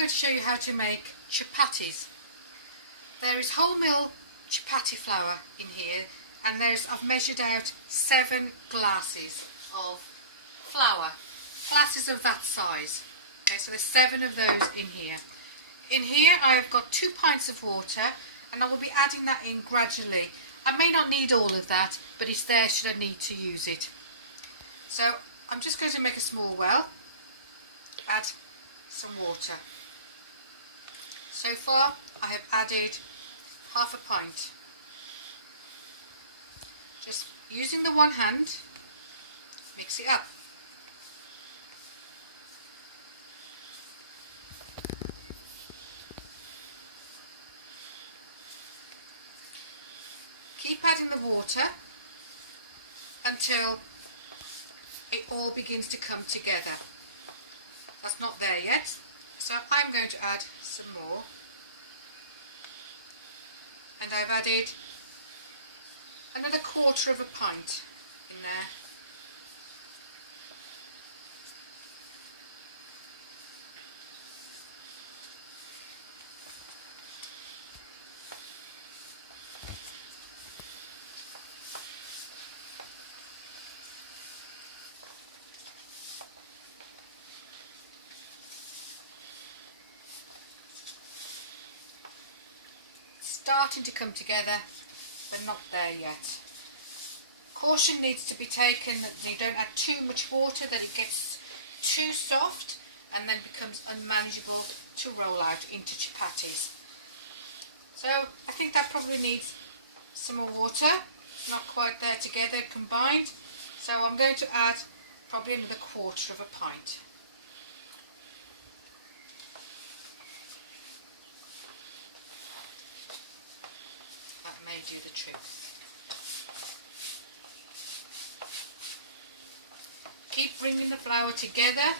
going to show you how to make chapatis. There is wholemeal chapati flour in here, and I've measured out 7 glasses of flour, glasses of that size. Okay, so there's 7 of those in here. In here I have got 2 pints of water, and I will be adding that in gradually. I may not need all of that, but it's there should I need to use it. So I'm just going to make a small well, add some water. So far I have added half a pint. Just using the one hand, mix it up. Keep adding the water until it all begins to come together. That's not there yet, so I'm going to add some more. And I've added another 1/4 of a pint in there. Starting to come together, but not there yet. Caution needs to be taken that you don't add too much water, that it gets too soft and then becomes unmanageable to roll out into chapatis. So I think that probably needs some more water, not quite there together combined, so I'm going to add probably another 1/4 of a pint. May do the trick. Keep bringing the flour together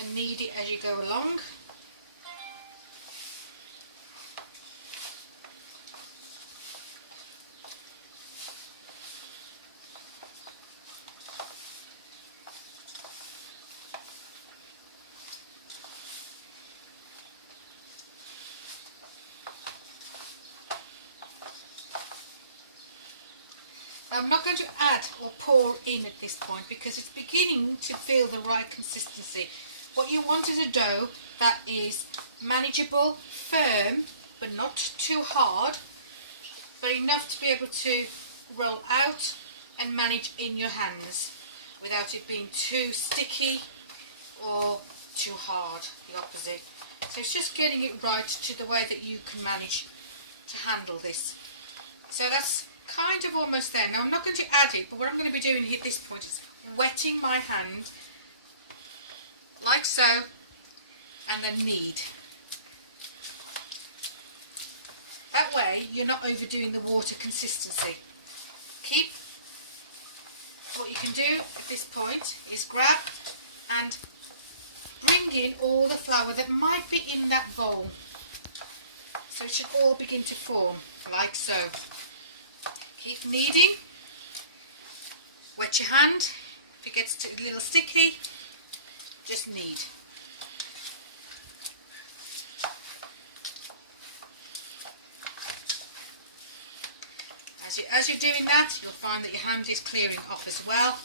and knead it as you go along. I'm not going to add or pour in at this point because it's beginning to feel the right consistency. What you want is a dough that is manageable, firm, but not too hard, but enough to be able to roll out and manage in your hands without it being too sticky or too hard, the opposite. So it's just getting it right to the way that you can manage to handle this. So that's kind of almost there. Now I'm not going to add it, but what I'm going to be doing here at this point is wetting my hand like so, and then knead. That way you're not overdoing the water consistency. What you can do at this point is grab and bring in all the flour that might be in that bowl. So it should all begin to form like so. Keep kneading, wet your hand, if it gets a little sticky, just knead. As you're doing that, you'll find that your hand is clearing off as well,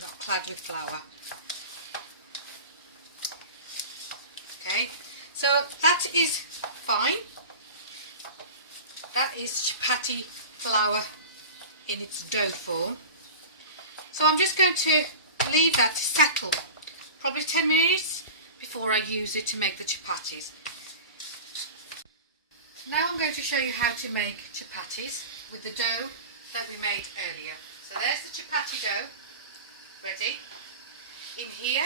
not clad with flour. Okay, so that is fine. That is chapati flour in its dough form. So I'm just going to leave that to settle, probably 10 minutes before I use it to make the chapatis. Now I'm going to show you how to make chapatis with the dough that we made earlier. So there's the chapati dough ready. In here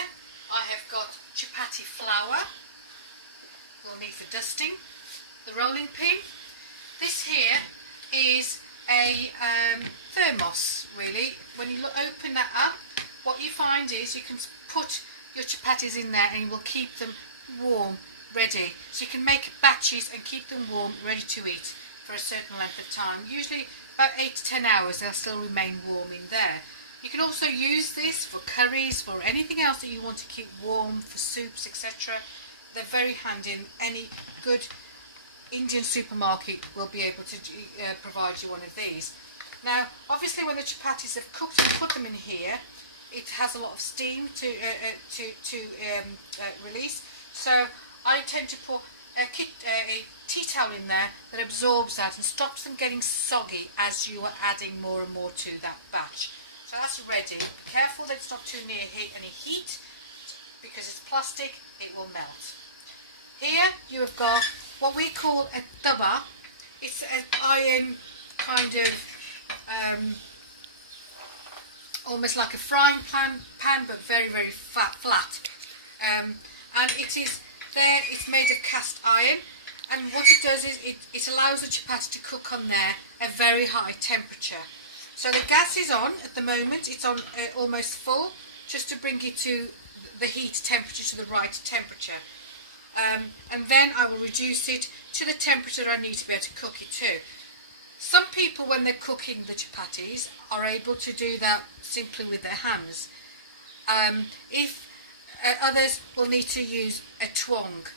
I have got chapati flour. We'll need for dusting, the rolling pin. This here is a thermos, really. When you open that up, what you find is you can put your chapatis in there and you will keep them warm, ready. So you can make batches and keep them warm, ready to eat for a certain length of time. Usually about 8 to 10 hours they'll still remain warm in there. You can also use this for curries, for anything else that you want to keep warm, for soups, etc. They're very handy, and any good Indian supermarket will be able to provide you one of these. Now, obviously, when the chapatis have cooked and put them in here, it has a lot of steam to release. So I tend to put a tea towel in there that absorbs that and stops them getting soggy as you are adding more and more to that batch. So that's ready. Be careful that it's not too near any heat, because it's plastic, it will melt. Here you have got what we call a taba. It's an iron kind of almost like a frying pan but very, very flat. And it is there, it's made of cast iron, and what it does is it allows the chapati to cook on there at very high temperature. So the gas is on at the moment, it's on almost full, just to bring it to the heat temperature, to the right temperature. And then I will reduce it to the temperature I need to be able to cook it to. Some people, when they're cooking the chapatis, are able to do that simply with their hands. Others will need to use a twong.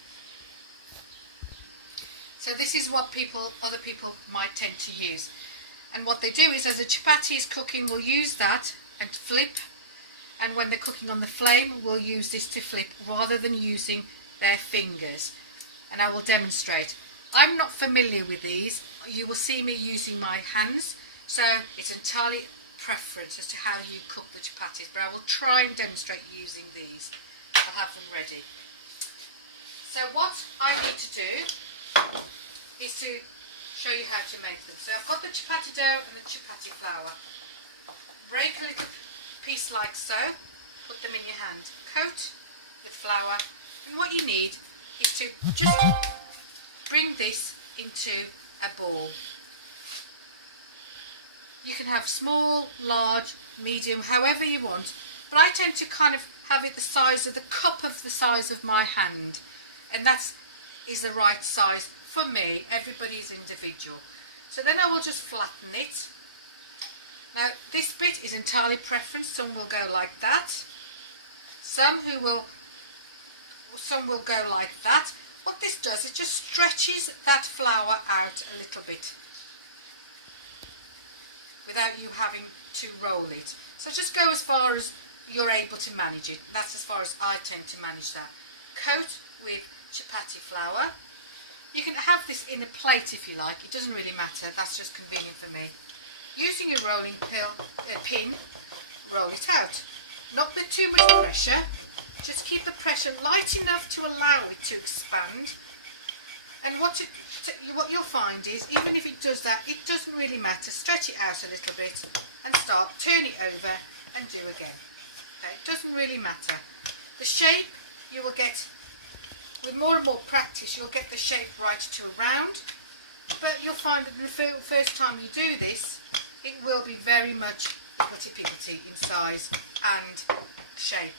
So this is what other people might tend to use. And what they do is, as the chapati is cooking, we'll use that and flip. And when they're cooking on the flame, we'll use this to flip rather than using their fingers. And I will demonstrate. I'm not familiar with these. You will see me using my hands, so it's entirely preference as to how you cook the chapatis, but I will try and demonstrate using these. I'll have them ready. So what I need to do is to show you how to make them. So I've got the chapati dough and the chapati flour. Break a little piece like so, put them in your hand, coat with flour, and what you need is to just bring this into a ball. You can have small, large, medium, however you want, but I tend to kind of have it the size of the cup of the size of my hand, and that is the right size for me. Everybody's individual. So then I will just flatten it. Now this bit is entirely preference. Some will go like that, some will go like that. What this does, it just stretches that flour out a little bit without you having to roll it. So just go as far as you're able to manage it. That's as far as I tend to manage that. Coat with chapati flour. You can have this in a plate if you like, it doesn't really matter, that's just convenient for me. Using your rolling pin, roll it out. Not with too much pressure, just keep the pressure light enough to allow it to expand. And what you'll find is, even if it does that, it doesn't really matter. Stretch it out a little bit and start, turn it over and do again. Okay, it doesn't really matter. The shape you will get, with more and more practice, you'll get the shape right to a round. But you'll find that the first time you do this, it will be very much putty-pigglety in size and shape.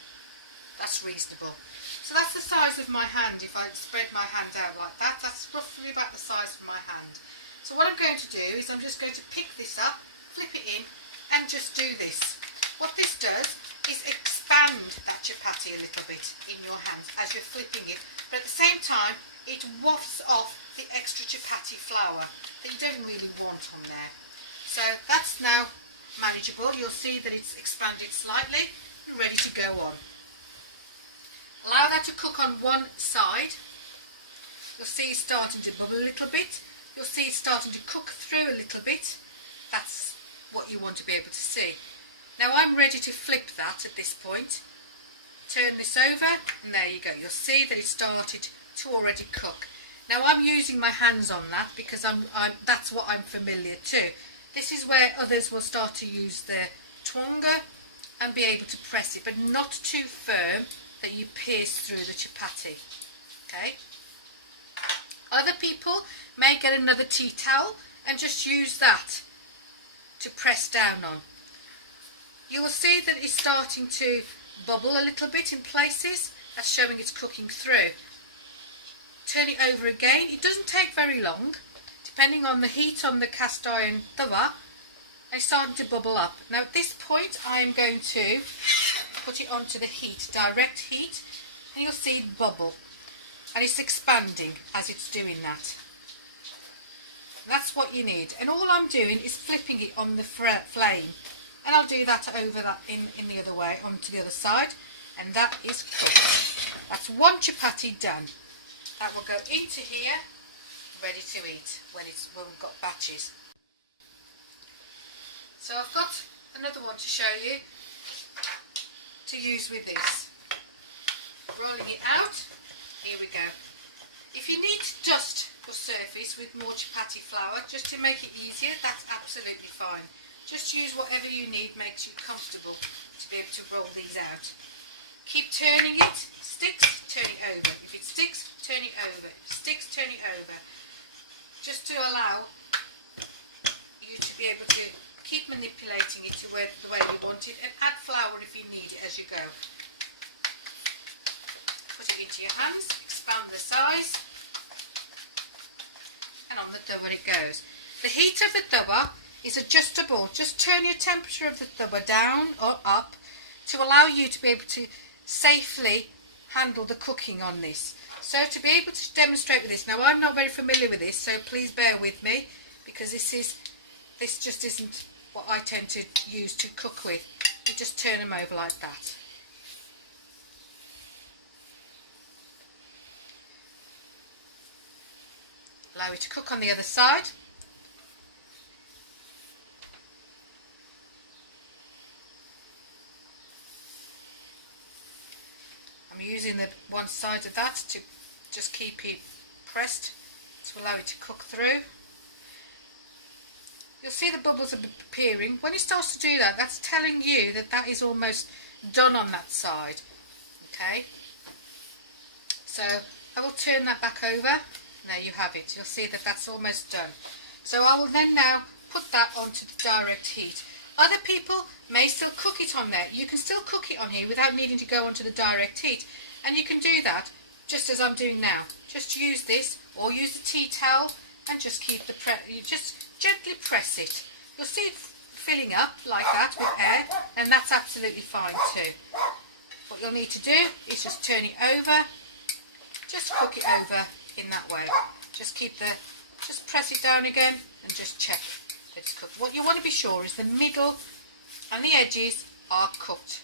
That's reasonable. So that's the size of my hand. If I spread my hand out like that, that's roughly about the size of my hand. So what I'm going to do is I'm just going to pick this up, flip it in, and just do this. What this does is expand that chapati a little bit in your hands as you're flipping it, but at the same time it wafts off the extra chapati flour that you don't really want on there. So that's now manageable. You'll see that it's expanded slightly and ready to go on. Allow that to cook on one side. You'll see it's starting to bubble a little bit. You'll see it's starting to cook through a little bit. That's what you want to be able to see. Now I'm ready to flip that at this point. Turn this over and there you go. You'll see that it started to already cook. Now I'm using my hands on that because that's what I'm familiar to. This is where others will start to use the twonger and be able to press it, but not too firm that you pierce through the chapati. Okay. Other people may get another tea towel and just use that to press down on. You will see that it's starting to bubble a little bit in places. That's showing it's cooking through. Turn it over again. It doesn't take very long. Depending on the heat on the cast iron tawa, and it's starting to bubble up. Now at this point I am going to put it onto the heat, direct heat, and you'll see it bubble, and it's expanding as it's doing that. That's what you need, and all I'm doing is flipping it on the flame, and I'll do that over that in the other way, onto the other side, and that is cooked. That's one chapati done. That will go into here, ready to eat when we've got batches. So I've got another one to show you to use with this. Rolling it out, here we go. If you need to dust your surface with more chapati flour just to make it easier, that's absolutely fine. Just use whatever you need, makes you comfortable to be able to roll these out. Keep turning it. Sticks, turn it over. If it sticks, turn it over. If it sticks, turn it over. Just to allow you to be able to keep manipulating it to the way you want it, and add flour if you need it as you go. Put it into your hands, expand the size, and on the tawa it goes. The heat of the tawa is adjustable. Just turn your temperature of the tawa down or up to allow you to be able to safely handle the cooking on this. So to be able to demonstrate with this, now I'm not very familiar with this, so please bear with me, because this just isn't what I tend to use to cook with. You just turn them over like that. Allow it to cook on the other side. I'm using the one side of that to just keep it pressed to allow it to cook through. You'll see the bubbles are appearing. When it starts to do that, that's telling you that that is almost done on that side. Okay, so I will turn that back over. There you have it. You'll see that that's almost done. So I will then now put that onto the direct heat. Other people may still cook it on there. You can still cook it on here without needing to go onto the direct heat, and you can do that just as I'm doing now. Just use this, or use the tea towel, and just keep the you just gently press it. You'll see it filling up like that with air, and that's absolutely fine too. What you'll need to do is just turn it over, just cook it over in that way. Just press it down again and just check that it's cooked. What you want to be sure is the middle and the edges are cooked.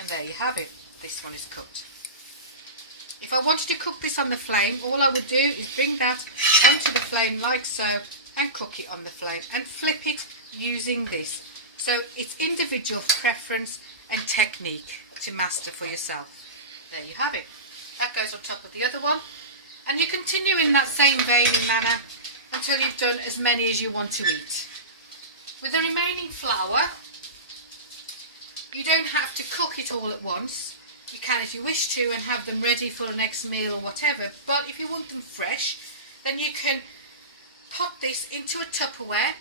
And there you have it. This one is cooked. If I wanted to cook this on the flame, all I would do is bring that onto the flame like so, and cook it on the flame and flip it using this. So it's individual preference and technique to master for yourself. There you have it. That goes on top of the other one, and you continue in that same vein and manner until you've done as many as you want to eat. With the remaining flour, you don't have to cook it all at once. You can if you wish to and have them ready for the next meal or whatever, but if you want them fresh, then you can pop this into a Tupperware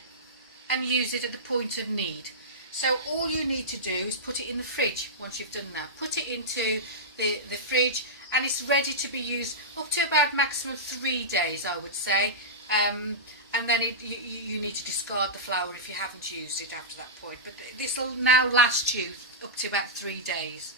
and use it at the point of need. So all you need to do is put it in the fridge once you've done that. Put it into the fridge, and it's ready to be used up to about maximum 3 days, I would say. And then you need to discard the flour if you haven't used it after that point. But this will now last you up to about 3 days.